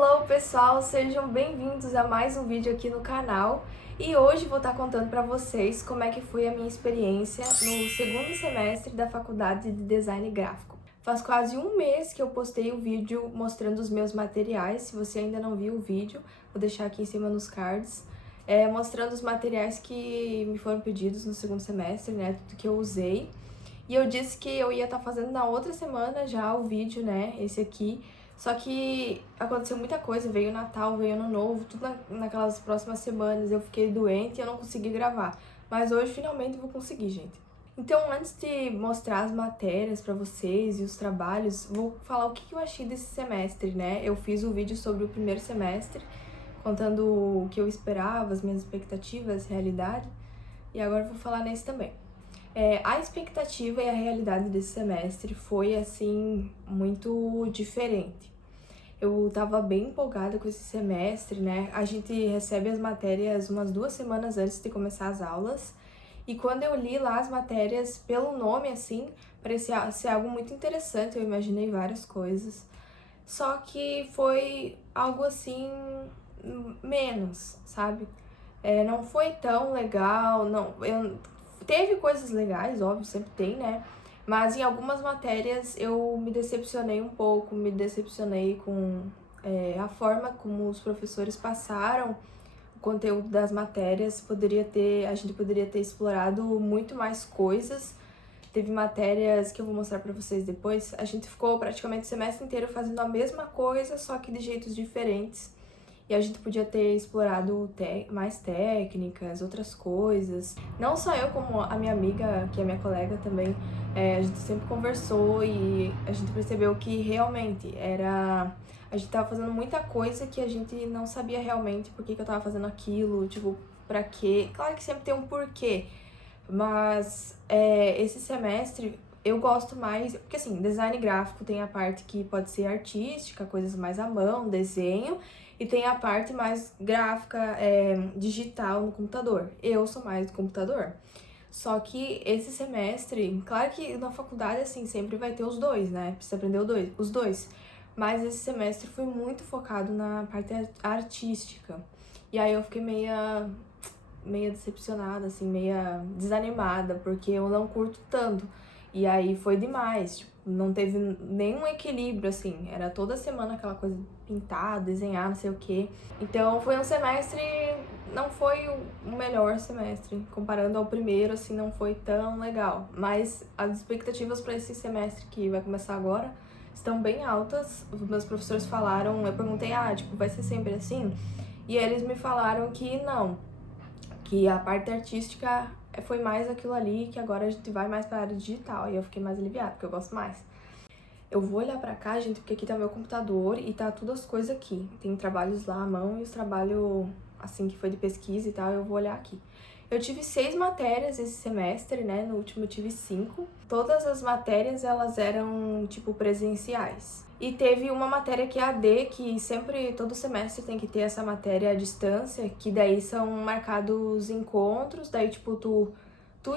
Hello pessoal, sejam bem-vindos a mais um vídeo aqui no canal e hoje vou estar contando para vocês como é que foi a minha experiência no segundo semestre da faculdade de design gráfico. Faz quase um mês que eu postei o vídeo mostrando os meus materiais. Se você ainda não viu o vídeo, vou deixar aqui em cima nos cards, mostrando os materiais que me foram pedidos no segundo semestre, né, tudo que eu usei. E eu disse que eu ia estar fazendo na outra semana já o vídeo, né, esse aqui. Só que aconteceu muita coisa, veio o Natal, veio o Ano Novo, tudo naquelas próximas semanas. Eu fiquei doente e eu não consegui gravar. Mas hoje finalmente vou conseguir, gente. Então, antes de mostrar as matérias pra vocês e os trabalhos, vou falar o que eu achei desse semestre, né? Eu fiz um vídeo sobre o primeiro semestre, contando o que eu esperava, as minhas expectativas, realidade. E agora eu vou falar nesse também. A expectativa e a realidade desse semestre foi, assim, muito diferente. Eu tava bem empolgada com esse semestre, né? A gente recebe as matérias umas 2 semanas antes de começar as aulas. E quando eu li lá as matérias, pelo nome, assim, parecia ser algo muito interessante. Eu imaginei várias coisas. Só que foi algo, assim, menos, sabe? Não foi tão legal, não... Teve coisas legais, óbvio, sempre tem, né? Mas em algumas matérias eu me decepcionei um pouco, me decepcionei com a forma como os professores passaram o conteúdo das matérias. A gente poderia ter explorado muito mais coisas. Teve matérias que eu vou mostrar pra vocês depois. A gente ficou praticamente o semestre inteiro fazendo a mesma coisa, só que de jeitos diferentes. E a gente podia ter explorado mais técnicas, outras coisas. Não só eu, como a minha amiga, que é minha colega também, a gente sempre conversou e a gente percebeu que realmente a gente tava fazendo muita coisa que a gente não sabia realmente por que eu tava fazendo aquilo, tipo, pra quê. Claro que sempre tem um porquê, mas esse semestre eu gosto mais, porque assim, design gráfico tem a parte que pode ser artística, coisas mais à mão, desenho, e tem a parte mais gráfica, digital no computador. Eu sou mais do computador. Só que esse semestre, claro que na faculdade, assim, sempre vai ter os dois, né? Precisa aprender os dois. Mas esse semestre foi muito focado na parte artística. E aí eu fiquei meia decepcionada, assim, meia desanimada, porque eu não curto tanto. E aí foi demais, tipo, não teve nenhum equilíbrio, assim, era toda semana aquela coisa de pintar, desenhar, não sei o quê. Então foi um semestre, não foi o melhor semestre, comparando ao primeiro, assim, não foi tão legal. Mas as expectativas para esse semestre que vai começar agora estão bem altas. Os meus professores falaram, eu perguntei, tipo, vai ser sempre assim? E eles me falaram que não, que a parte artística foi mais aquilo ali, que agora a gente vai mais para a área digital. E eu fiquei mais aliviada, porque eu gosto mais. Eu vou olhar pra cá, gente, porque aqui tá meu computador e tá todas as coisas aqui. Tem trabalhos lá à mão e os trabalhos, assim, que foi de pesquisa e tal, eu vou olhar aqui. Eu tive 6 matérias esse semestre, né? No último eu tive 5. Todas as matérias, elas eram, tipo, presenciais. E teve uma matéria que é AD, que sempre, todo semestre tem que ter essa matéria à distância, que daí são marcados encontros, daí, tipo, tu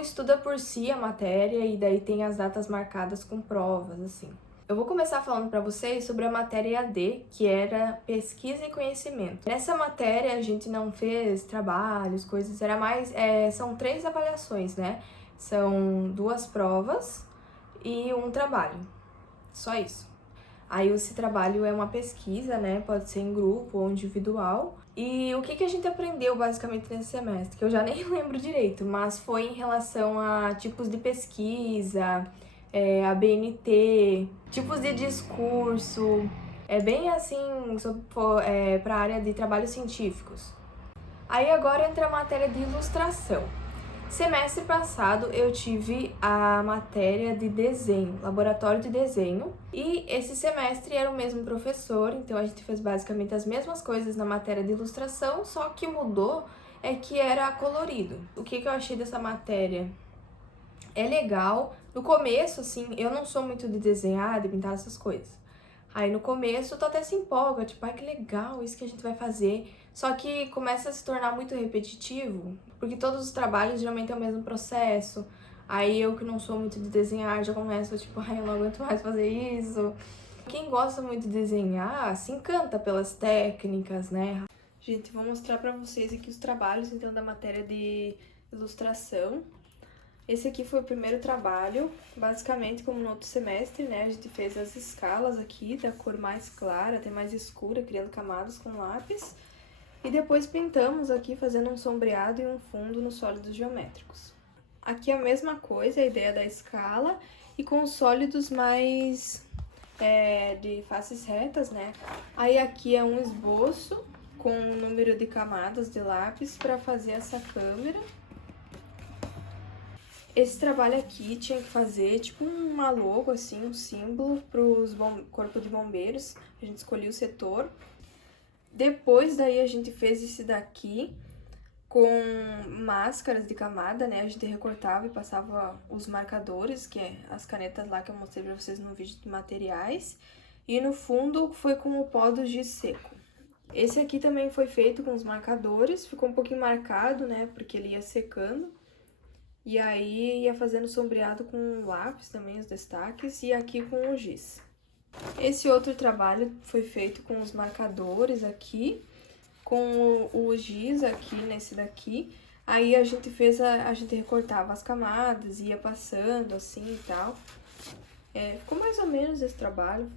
estuda por si a matéria e daí tem as datas marcadas com provas, assim. Eu vou começar falando para vocês sobre a matéria AD, que era pesquisa e conhecimento. Nessa matéria a gente não fez trabalhos, coisas, era mais, são 3 avaliações, né? São 2 provas e um trabalho, só isso. Aí esse trabalho é uma pesquisa, né? Pode ser em grupo ou individual. E o que a gente aprendeu basicamente nesse semestre? Que eu já nem lembro direito, mas foi em relação a tipos de pesquisa, a BNT, tipos de discurso, bem assim, para a área de trabalhos científicos. Aí agora entra a matéria de ilustração. Semestre passado eu tive a matéria de desenho, laboratório de desenho, e esse semestre era o mesmo professor, então a gente fez basicamente as mesmas coisas na matéria de ilustração, só que mudou é que era colorido. O que eu achei dessa matéria? É legal. No começo, assim, eu não sou muito de desenhar, de pintar essas coisas. Aí no começo tu até se empolga, tipo, ai que legal isso que a gente vai fazer. Só que começa a se tornar muito repetitivo, porque todos os trabalhos geralmente é o mesmo processo. Aí eu que não sou muito de desenhar, já começo, tipo, ai eu não aguento mais fazer isso. Quem gosta muito de desenhar se encanta pelas técnicas, né? Gente, vou mostrar pra vocês aqui os trabalhos, então, da matéria de ilustração. Esse aqui foi o primeiro trabalho, basicamente como no outro semestre, né? A gente fez as escalas aqui, da cor mais clara até mais escura, criando camadas com lápis. E depois pintamos aqui, fazendo um sombreado e um fundo nos sólidos geométricos. Aqui é a mesma coisa, a ideia da escala, e com sólidos mais de faces retas, né? Aí aqui é um esboço com um número de camadas de lápis para fazer essa câmera. Esse trabalho aqui tinha que fazer tipo uma logo, assim, um símbolo para os corpo de bombeiros. A gente escolheu o setor. Depois daí a gente fez esse daqui com máscaras de camada, né? A gente recortava e passava os marcadores, que é as canetas lá que eu mostrei pra vocês no vídeo de materiais. E no fundo foi com o pó do giz seco. Esse aqui também foi feito com os marcadores, ficou um pouquinho marcado, né? Porque ele ia secando. E aí ia fazendo sombreado com lápis também, os destaques, e aqui com o giz. Esse outro trabalho foi feito com os marcadores aqui, com o giz aqui nesse daqui. Aí a gente recortava as camadas, ia passando assim e tal. Ficou mais ou menos esse trabalho.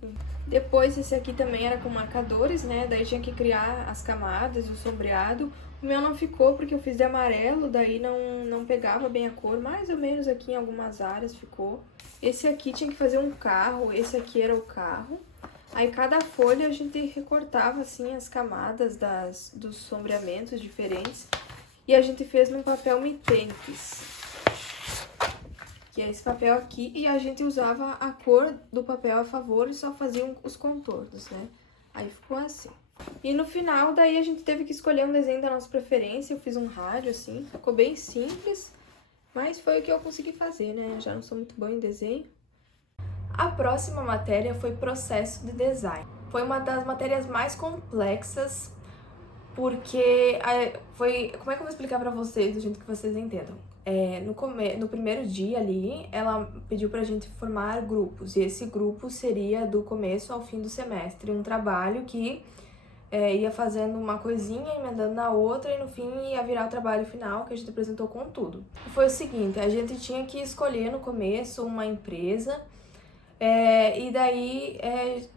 Depois esse aqui também era com marcadores, né? Daí tinha que criar as camadas e o sombreado. O meu não ficou porque eu fiz de amarelo, daí não pegava bem a cor. Mais ou menos aqui em algumas áreas ficou. Esse aqui tinha que fazer um carro, esse aqui era o carro. Aí cada folha a gente recortava assim as camadas dos sombreamentos diferentes. E a gente fez num papel mitentes, que é esse papel aqui, e a gente usava a cor do papel a favor e só fazia os contornos, né? Aí ficou assim. E no final, daí a gente teve que escolher um desenho da nossa preferência. Eu fiz um rádio, assim, ficou bem simples, mas foi o que eu consegui fazer, né? Eu já não sou muito boa em desenho. A próxima matéria foi processo de design. Foi uma das matérias mais complexas, porque como é que eu vou explicar pra vocês, do jeito que vocês entendam? No primeiro dia ali, ela pediu pra gente formar grupos, e esse grupo seria do começo ao fim do semestre, um trabalho que ia fazendo uma coisinha, emendando na outra, e no fim ia virar o trabalho final, que a gente apresentou com tudo. E foi o seguinte, a gente tinha que escolher no começo uma empresa, e daí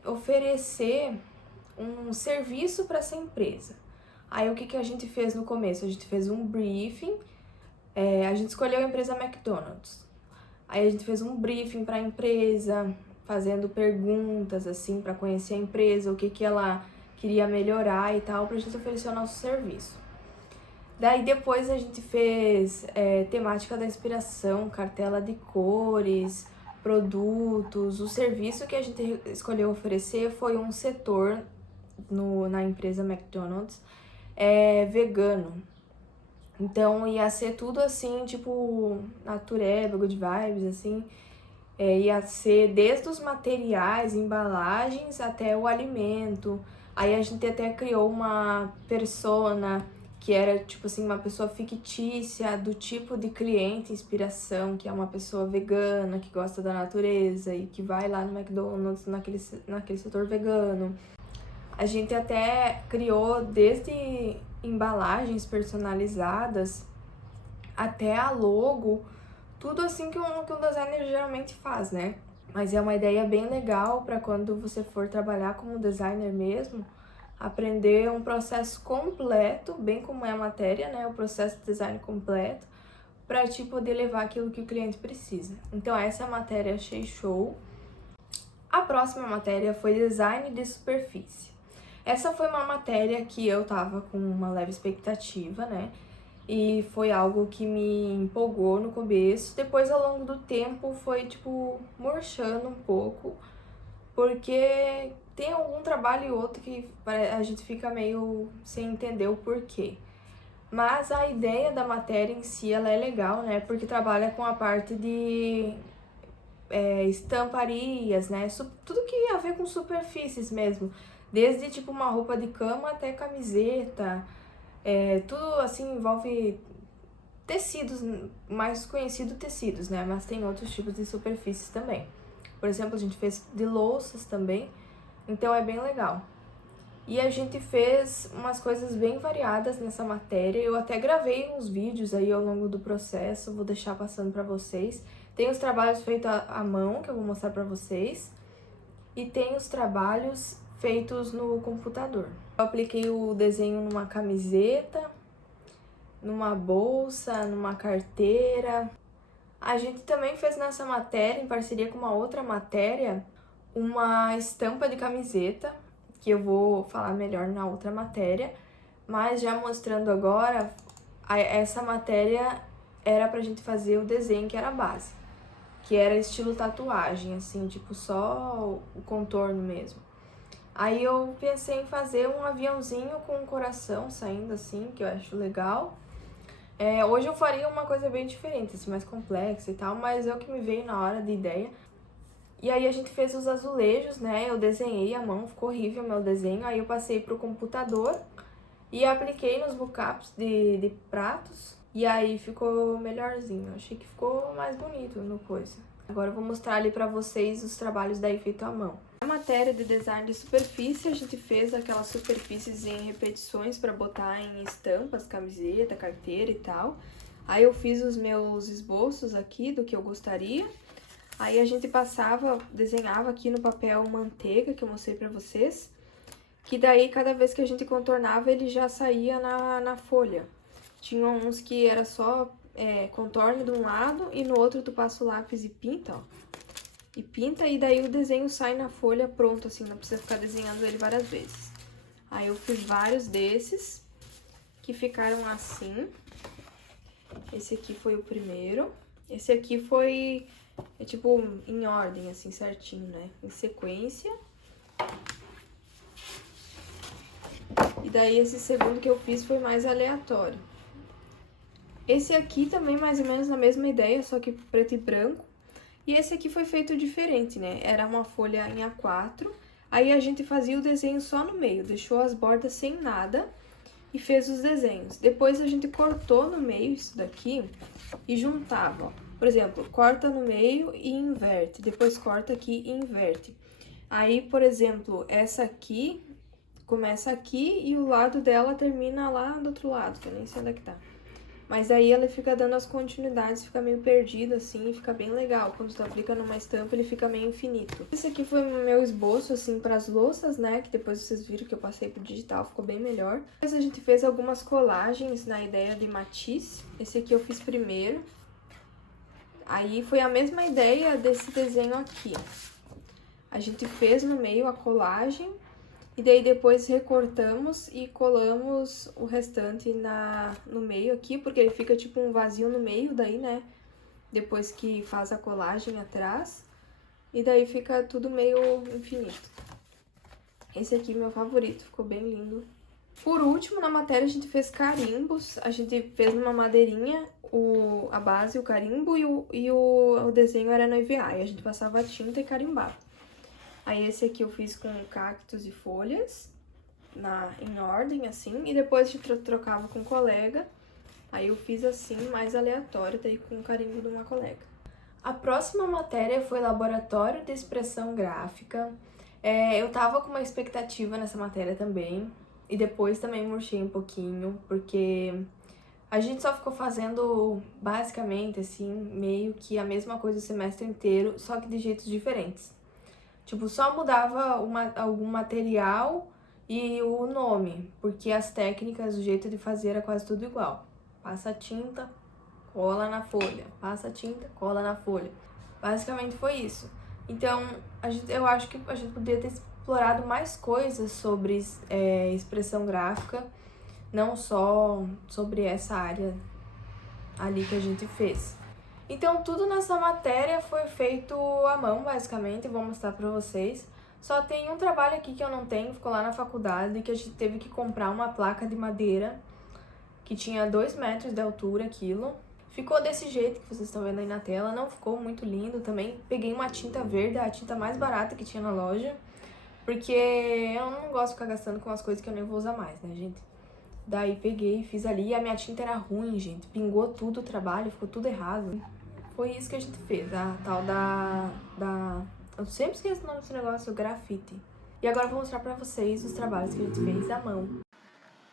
oferecer um serviço para essa empresa. Aí o que a gente fez no começo? A gente fez um briefing, a gente escolheu a empresa McDonald's. Aí a gente fez um briefing para a empresa, fazendo perguntas assim para conhecer a empresa, o que ela queria melhorar e tal, pra gente oferecer o nosso serviço. Daí depois a gente fez temática da inspiração, cartela de cores, produtos. O serviço que a gente escolheu oferecer foi um setor na empresa McDonald's vegano. Então ia ser tudo assim, tipo, natureba, good vibes, assim. Ia ser desde os materiais, embalagens, até o alimento. Aí a gente até criou uma persona que era, tipo assim, uma pessoa fictícia do tipo de cliente inspiração, que é uma pessoa vegana, que gosta da natureza e que vai lá no McDonald's, naquele setor vegano. A gente até criou desde embalagens personalizadas até a logo, tudo assim que um designer geralmente faz, né? Mas é uma ideia bem legal para quando você for trabalhar como designer mesmo, aprender um processo completo, bem como é a matéria, né? O processo de design completo, para poder levar aquilo que o cliente precisa. Então essa é a matéria achei show. A próxima matéria foi design de superfície. Essa foi uma matéria que eu tava com uma leve expectativa, né? E foi algo que me empolgou no começo. Depois, ao longo do tempo, foi, tipo, murchando um pouco. Porque tem algum trabalho e outro que a gente fica meio sem entender o porquê. Mas a ideia da matéria em si, ela é legal, né? Porque trabalha com a parte de estamparias, né? Tudo que tem a ver com superfícies mesmo. Desde, tipo, uma roupa de cama até camiseta. Tudo, assim, envolve tecidos, mais conhecido tecidos, né? Mas tem outros tipos de superfícies também. Por exemplo, a gente fez de louças também. Então é bem legal. E a gente fez umas coisas bem variadas nessa matéria. Eu até gravei uns vídeos aí ao longo do processo, vou deixar passando pra vocês. Tem os trabalhos feitos à mão, que eu vou mostrar pra vocês. E tem os trabalhos feitos no computador. Eu apliquei o desenho numa camiseta, numa bolsa, numa carteira. A gente também fez nessa matéria, em parceria com uma outra matéria, uma estampa de camiseta, que eu vou falar melhor na outra matéria, mas já mostrando agora, essa matéria era pra gente fazer o desenho que era a base, que era estilo tatuagem, assim, tipo só o contorno mesmo. Aí eu pensei em fazer um aviãozinho com um coração saindo assim, que eu acho legal. Hoje eu faria uma coisa bem diferente, assim, mais complexa e tal, mas é o que me veio na hora de ideia. E aí a gente fez os azulejos, né? Eu desenhei à mão, ficou horrível o meu desenho. Aí eu passei pro computador e apliquei nos bookups de pratos. E aí ficou melhorzinho. Achei que ficou mais bonito no coisa. Agora eu vou mostrar ali pra vocês os trabalhos daí feito à mão. Na matéria de design de superfície, a gente fez aquelas superfícies em repetições para botar em estampas, camiseta, carteira e tal. Aí eu fiz os meus esboços aqui do que eu gostaria. Aí a gente desenhava aqui no papel manteiga, que eu mostrei pra vocês, que daí cada vez que a gente contornava ele já saía na folha. Tinha uns que era só contorno de um lado e no outro tu passa o lápis e pinta, ó. E pinta e daí o desenho sai na folha pronto, assim, não precisa ficar desenhando ele várias vezes. Aí eu fiz vários desses, que ficaram assim. Esse aqui foi o primeiro. Esse aqui foi... tipo, em ordem, assim, certinho, né? Em sequência. E daí, esse segundo que eu fiz foi mais aleatório. Esse aqui também, mais ou menos, na mesma ideia, só que preto e branco. E esse aqui foi feito diferente, né? Era uma folha em A4. Aí a gente fazia o desenho só no meio, deixou as bordas sem nada e fez os desenhos. Depois a gente cortou no meio isso daqui e juntava, ó. Por exemplo, corta no meio e inverte, depois corta aqui e inverte. Aí, por exemplo, essa aqui começa aqui e o lado dela termina lá do outro lado, que eu nem sei onde é que tá. Mas aí ela fica dando as continuidades, fica meio perdido assim, e fica bem legal. Quando tu aplica numa estampa, ele fica meio infinito. Esse aqui foi o meu esboço, assim, pras louças, né? Que depois vocês viram que eu passei pro digital, ficou bem melhor. Depois a gente fez algumas colagens na ideia de Matisse. Esse aqui eu fiz primeiro. Aí foi a mesma ideia desse desenho aqui. A gente fez no meio a colagem e daí depois recortamos e colamos o restante no meio aqui, porque ele fica tipo um vazio no meio daí, né? Depois que faz a colagem atrás. E daí fica tudo meio infinito. Esse aqui é meu favorito, ficou bem lindo. Por último, na matéria a gente fez carimbos. A gente fez numa madeirinha a base, o carimbo e o desenho era no EVA. E a gente passava tinta e carimbava. Aí esse aqui eu fiz com cactos e folhas, em ordem, assim. E depois a gente trocava com um colega. Aí eu fiz assim, mais aleatório, daí com o carimbo de uma colega. A próxima matéria foi Laboratório de Expressão Gráfica. Eu tava com uma expectativa nessa matéria também. E depois também murchei um pouquinho, porque a gente só ficou fazendo basicamente, assim, meio que a mesma coisa o semestre inteiro, só que de jeitos diferentes. Tipo, só mudava algum material e o nome, porque as técnicas, o jeito de fazer era quase tudo igual. Passa tinta, cola na folha. Passa tinta, cola na folha. Basicamente foi isso. Então, eu acho que a gente poderia ter explorado mais coisas sobre expressão gráfica, não só sobre essa área ali que a gente fez. Então, tudo nessa matéria foi feito à mão, basicamente, vou mostrar pra vocês. Só tem um trabalho aqui que eu não tenho, ficou lá na faculdade, que a gente teve que comprar uma placa de madeira, que tinha 2 metros de altura aquilo. Ficou desse jeito que vocês estão vendo aí na tela, não ficou muito lindo também. Peguei uma tinta verde, a tinta mais barata que tinha na loja, porque eu não gosto de ficar gastando com as coisas que eu nem vou usar mais, né, gente? Daí peguei, fiz ali, e a minha tinta era ruim, gente. Pingou tudo o trabalho, ficou tudo errado. Foi isso que a gente fez, a tal da... Eu sempre esqueço o nome desse negócio, grafite. E agora eu vou mostrar pra vocês os trabalhos que a gente fez à mão.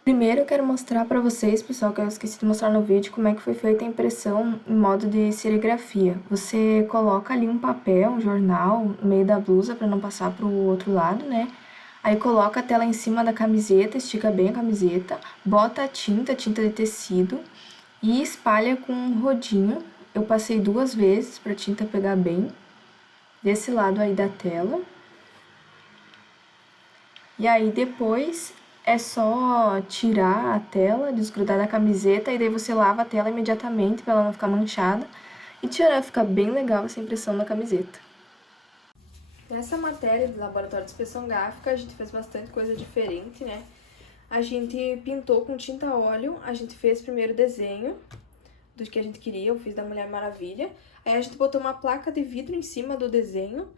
Primeiro eu quero mostrar pra vocês, pessoal, que eu esqueci de mostrar no vídeo, como é que foi feita a impressão em modo de serigrafia. Você coloca ali um papel, um jornal, no meio da blusa pra não passar pro outro lado, né? Aí coloca a tela em cima da camiseta, estica bem a camiseta, bota a tinta de tecido e espalha com um rodinho. Eu passei 2 vezes pra tinta pegar bem desse lado aí da tela. E aí depois é só tirar a tela, desgrudar da camiseta e daí você lava a tela imediatamente pra ela não ficar manchada. E tirar, fica bem legal essa impressão na camiseta. Nessa matéria de laboratório de inspeção gráfica, a gente fez bastante coisa diferente, né? A gente pintou com tinta a óleo, a gente fez primeiro o desenho do que a gente queria, eu fiz da Mulher Maravilha. Aí a gente botou uma placa de vidro em cima do desenho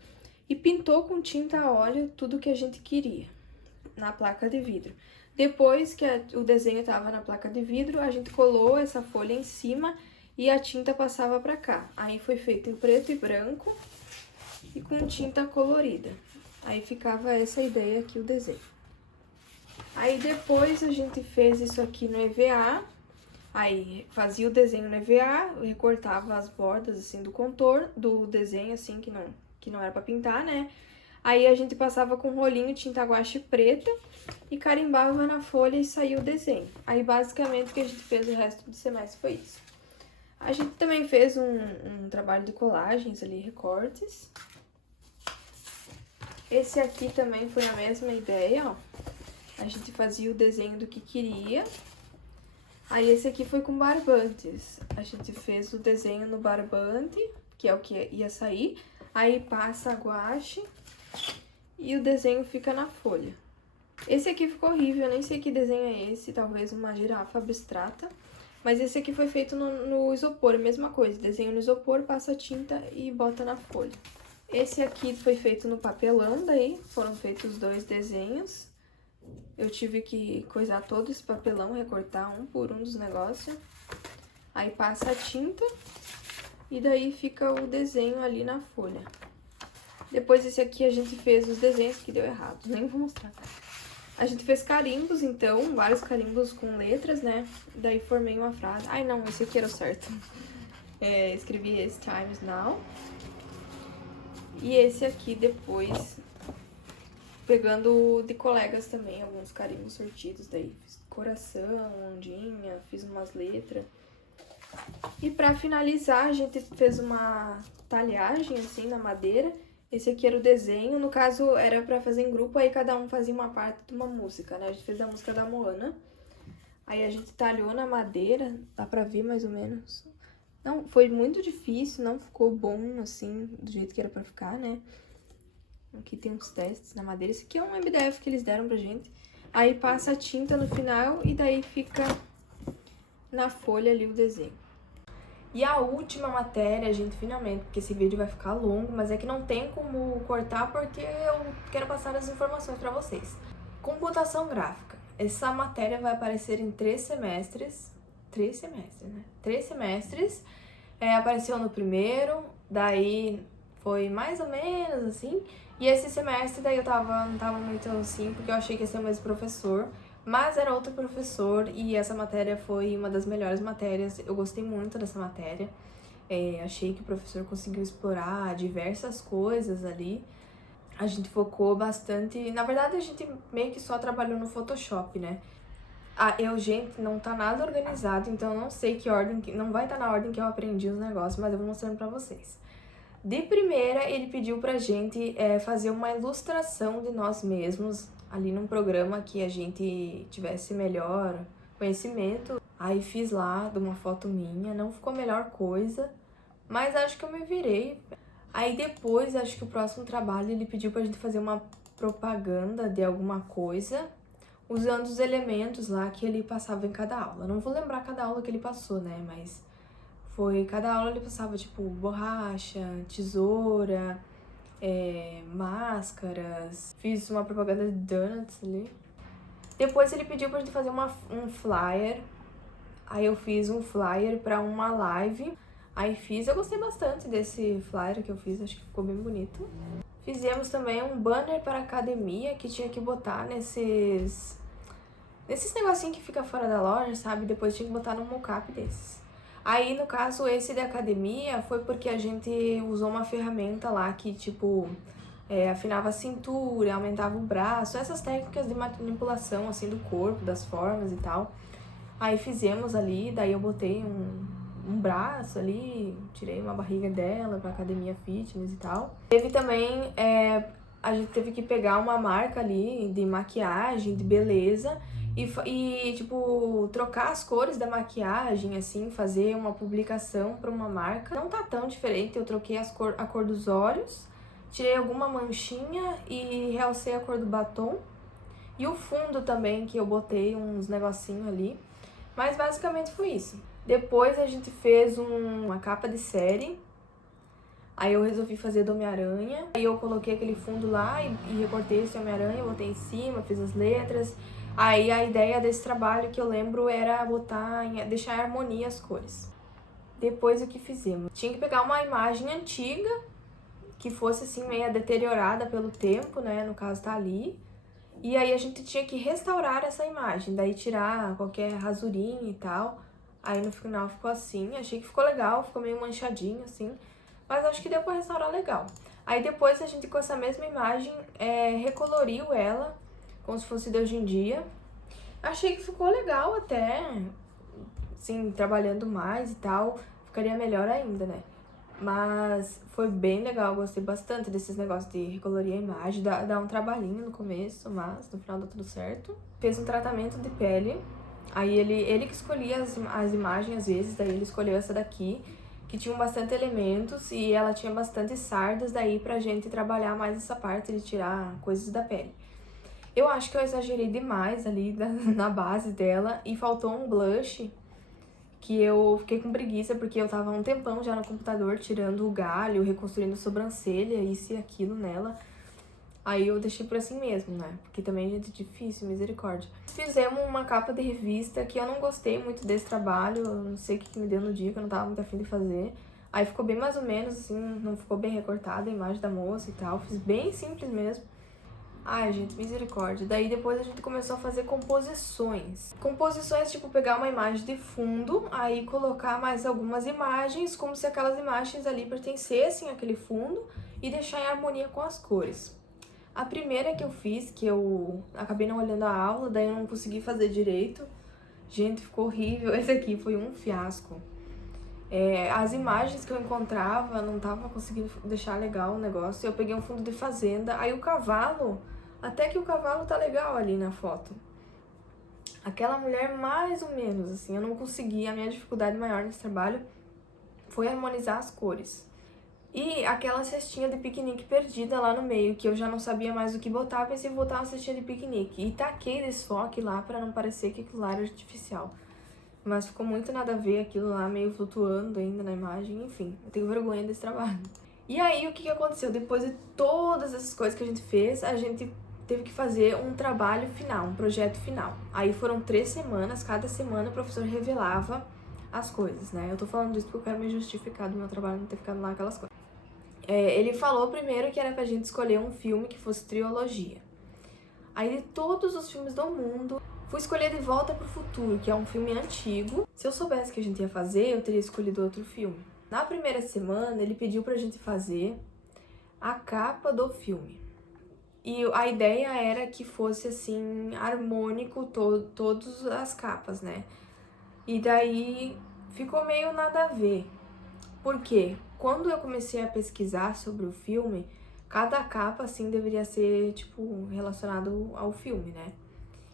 e pintou com tinta a óleo tudo que a gente queria na placa de vidro. Depois que o desenho estava na placa de vidro, a gente colou essa folha em cima e a tinta passava para cá. Aí foi feito em preto e branco e com tinta colorida. Aí ficava essa ideia aqui, o desenho. Aí depois a gente fez isso aqui no EVA, aí fazia o desenho no EVA, recortava as bordas assim do contorno, do desenho assim que não era pra pintar, né? Aí a gente passava com um rolinho de tinta guache preta e carimbava na folha e saía o desenho. Aí basicamente o que a gente fez o resto do semestre foi isso. A gente também fez um trabalho de colagens ali, recortes. Esse aqui também foi a mesma ideia, ó. A gente fazia o desenho do que queria. Aí esse aqui foi com barbantes. A gente fez o desenho no barbante, que é o que ia sair. Aí passa a guache e o desenho fica na folha. Esse aqui ficou horrível, eu nem sei que desenho é esse, talvez uma girafa abstrata. Mas esse aqui foi feito no isopor, a mesma coisa. Desenho no isopor, passa tinta e bota na folha. Esse aqui foi feito no papelão, daí foram feitos os 2 desenhos. Eu tive que coisar todo esse papelão, recortar um por um dos negócios. Aí passa a tinta e daí fica o desenho ali na folha. Depois esse aqui a gente fez os desenhos que deu errado, nem vou mostrar. A gente fez carimbos, então, vários carimbos com letras, né? Daí formei uma frase. Ai, não, esse aqui era o certo. Escrevi esse Times Now. E esse aqui depois, pegando de colegas também, alguns carimbos sortidos daí. Fiz coração, ondinha, fiz umas letras. E pra finalizar, a gente fez uma talhagem, assim, na madeira. Esse aqui era o desenho, no caso era pra fazer em grupo, aí cada um fazia uma parte de uma música, né? A gente fez a música da Moana. Aí a gente talhou na madeira, dá pra ver mais ou menos. Não, foi muito difícil, não ficou bom, assim, do jeito que era pra ficar, né? Aqui tem uns testes na madeira. Esse aqui é um MDF que eles deram pra gente. Aí passa a tinta no final e daí fica na folha ali o desenho. E a última matéria, gente, finalmente, porque esse vídeo vai ficar longo, mas é que não tem como cortar porque eu quero passar as informações pra vocês. Computação gráfica. Essa matéria vai aparecer em 3 semestres. 3 semestres, né? 3 semestres. Apareceu no primeiro, daí foi mais ou menos assim. E esse semestre daí não tava muito assim, porque eu achei que ia ser o mesmo professor. Mas era outro professor e essa matéria foi uma das melhores matérias. Eu gostei muito dessa matéria. Achei que o professor conseguiu explorar diversas coisas ali. A gente focou bastante... Na verdade, a gente meio que só trabalhou no Photoshop, né? Gente, não tá nada organizado, então eu não sei que ordem... Não vai estar na ordem que eu aprendi os negócios, mas eu vou mostrando pra vocês. De primeira, ele pediu pra gente fazer uma ilustração de nós mesmos, ali num programa que a gente tivesse melhor conhecimento. Aí fiz lá de uma foto minha, não ficou a melhor coisa, mas acho que eu me virei. Aí depois, acho que o próximo trabalho, ele pediu pra gente fazer uma propaganda de alguma coisa, usando os elementos lá que ele passava em cada aula. Não vou lembrar cada aula que ele passou, né, mas cada aula ele passava, tipo, borracha, tesoura, máscaras. Fiz uma propaganda de donuts ali. Depois ele pediu pra gente fazer um flyer. Aí eu fiz um flyer pra uma live. Eu gostei bastante desse flyer que eu fiz, acho que ficou bem bonito. Fizemos também um banner para academia que tinha que botar nesses negocinhos que fica fora da loja, sabe? Depois tinha que botar num mockup desses. Aí, no caso, esse da academia foi porque a gente usou uma ferramenta lá que, tipo, afinava a cintura, aumentava o braço, essas técnicas de manipulação, assim, do corpo, das formas e tal. Aí fizemos ali, daí eu botei um braço ali, tirei uma barriga dela pra academia fitness e tal. Teve também, a gente teve que pegar uma marca ali de maquiagem, de beleza, e tipo, trocar as cores da maquiagem, assim, fazer uma publicação pra uma marca. Não tá tão diferente, eu troquei a cor dos olhos, tirei alguma manchinha e realcei a cor do batom. E o fundo também, que eu botei uns negocinhos ali. Mas basicamente foi isso. Depois a gente fez uma capa de série. Aí eu resolvi fazer do Homem-Aranha. Aí eu coloquei aquele fundo lá e recortei esse Homem-Aranha, botei em cima, fiz as letras. Aí a ideia desse trabalho que eu lembro era deixar em harmonia as cores. Depois o que fizemos? Tinha que pegar uma imagem antiga, que fosse assim meio deteriorada pelo tempo, né? No caso tá ali. E aí a gente tinha que restaurar essa imagem, daí tirar qualquer rasurinha e tal. Aí no final ficou assim, achei que ficou legal, ficou meio manchadinho assim, mas acho que deu pra restaurar legal. Aí depois a gente com essa mesma imagem recoloriu ela, como se fosse de hoje em dia. Achei que ficou legal até, assim, trabalhando mais e tal, ficaria melhor ainda, né? Mas foi bem legal, gostei bastante desses negócios de recolorir a imagem, dá um trabalhinho no começo, mas no final dá tudo certo. Fez um tratamento de pele, aí ele que escolhia as imagens às vezes, daí ele escolheu essa daqui, que tinha bastante elementos e ela tinha bastante sardas, daí pra gente trabalhar mais essa parte de tirar coisas da pele. Eu acho que eu exagerei demais ali na base dela e faltou um blush, que eu fiquei com preguiça porque eu tava há um tempão já no computador tirando o galho, reconstruindo a sobrancelha, isso e aquilo nela. Aí eu deixei por assim mesmo, né? Porque também, gente, é difícil, misericórdia. Fizemos uma capa de revista que eu não gostei muito desse trabalho, eu não sei o que me deu no dia, que eu não tava muito afim de fazer. Aí ficou bem mais ou menos, assim, não ficou bem recortada a imagem da moça e tal, fiz bem simples mesmo. Ai, gente, misericórdia. Daí depois a gente começou a fazer composições. Composições, tipo, pegar uma imagem de fundo, aí colocar mais algumas imagens, como se aquelas imagens ali pertencessem àquele fundo, e deixar em harmonia com as cores. A primeira que eu fiz, que eu acabei não olhando a aula, daí eu não consegui fazer direito. Gente, ficou horrível. Esse aqui foi um fiasco. As imagens que eu encontrava, não tava conseguindo deixar legal o negócio. Eu peguei um fundo de fazenda, aí o cavalo... Até que o cavalo tá legal ali na foto. Aquela mulher, mais ou menos, assim, eu não consegui. A minha dificuldade maior nesse trabalho foi harmonizar as cores. E aquela cestinha de piquenique perdida lá no meio, que eu já não sabia mais o que botar, pensei em botar uma cestinha de piquenique. E taquei desfoque lá pra não parecer que aquilo lá era artificial. Mas ficou muito nada a ver aquilo lá, meio flutuando ainda na imagem, enfim. Eu tenho vergonha desse trabalho. E aí, o que aconteceu? Depois de todas essas coisas que a gente fez, a gente teve que fazer um trabalho final, um projeto final. Aí foram 3 semanas, cada semana o professor revelava as coisas, né? Eu tô falando disso porque eu quero me justificar do meu trabalho não ter ficado lá aquelas coisas. Ele falou primeiro que era pra gente escolher um filme que fosse trilogia. Aí de todos os filmes do mundo, fui escolher De Volta pro Futuro, que é um filme antigo. Se eu soubesse que a gente ia fazer, eu teria escolhido outro filme. Na primeira semana, ele pediu pra gente fazer a capa do filme. E a ideia era que fosse, assim, harmônico todas as capas, né? E daí ficou meio nada a ver. Por quê? Quando eu comecei a pesquisar sobre o filme, cada capa, assim, deveria ser, tipo, relacionado ao filme, né?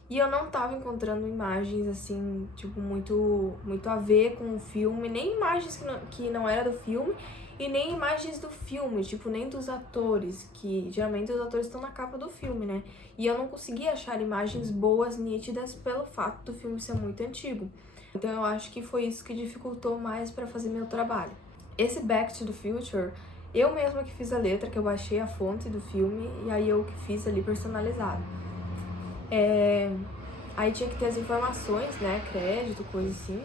E eu não tava encontrando imagens, assim, tipo, muito a ver com o filme, nem imagens que não era do filme, e nem imagens do filme, tipo, nem dos atores, que geralmente os atores estão na capa do filme, né? E eu não conseguia achar imagens boas, nítidas, pelo fato do filme ser muito antigo. Então eu acho que foi isso que dificultou mais pra fazer meu trabalho. Esse Back to the Future, eu mesma que fiz a letra, que eu baixei a fonte do filme, e aí eu que fiz ali personalizado. Aí tinha que ter as informações, né, crédito, coisa assim.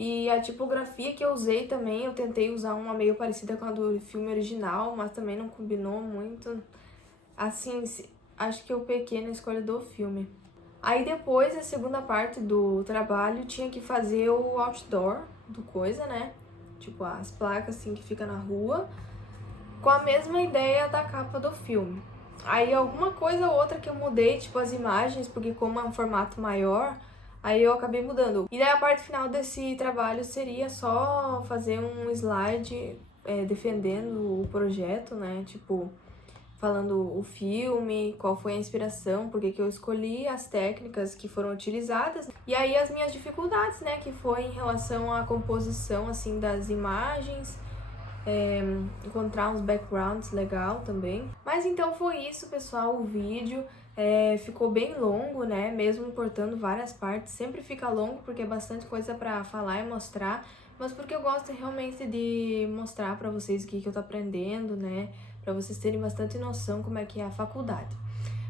E a tipografia que eu usei também, eu tentei usar uma meio parecida com a do filme original, mas também não combinou muito. Assim, acho que eu pequei na escolha do filme. Aí depois, a segunda parte do trabalho, tinha que fazer o outdoor do coisa, né? Tipo, as placas assim que fica na rua, com a mesma ideia da capa do filme. Aí alguma coisa ou outra que eu mudei, tipo as imagens, porque como é um formato maior, aí eu acabei mudando. E daí a parte final desse trabalho seria só fazer um slide defendendo o projeto, né? Tipo, falando o filme, qual foi a inspiração, por que eu escolhi, as técnicas que foram utilizadas. E aí as minhas dificuldades, né? Que foi em relação à composição, assim, das imagens, encontrar uns backgrounds legal também. Mas então foi isso, pessoal, o vídeo. Ficou bem longo, né? Mesmo cortando várias partes, sempre fica longo porque é bastante coisa pra falar e mostrar, mas porque eu gosto realmente de mostrar pra vocês o que eu tô aprendendo, né? Pra vocês terem bastante noção como é que é a faculdade.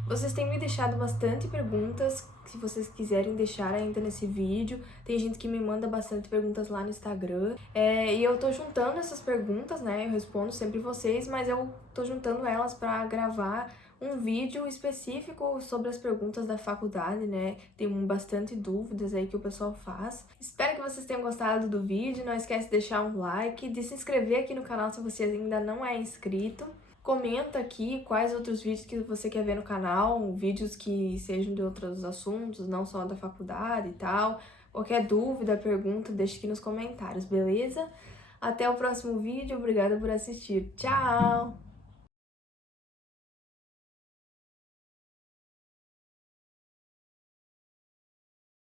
Vocês têm me deixado bastante perguntas, se vocês quiserem deixar ainda nesse vídeo. Tem gente que me manda bastante perguntas lá no Instagram. E eu tô juntando essas perguntas, né? Eu respondo sempre vocês, mas eu tô juntando elas pra gravar um vídeo específico sobre as perguntas da faculdade, né? Tem bastante dúvidas aí que o pessoal faz. Espero que vocês tenham gostado do vídeo. Não esquece de deixar um like, de se inscrever aqui no canal se você ainda não é inscrito. Comenta aqui quais outros vídeos que você quer ver no canal, vídeos que sejam de outros assuntos, não só da faculdade e tal. Qualquer dúvida, pergunta, deixa aqui nos comentários, beleza? Até o próximo vídeo, obrigada por assistir. Tchau!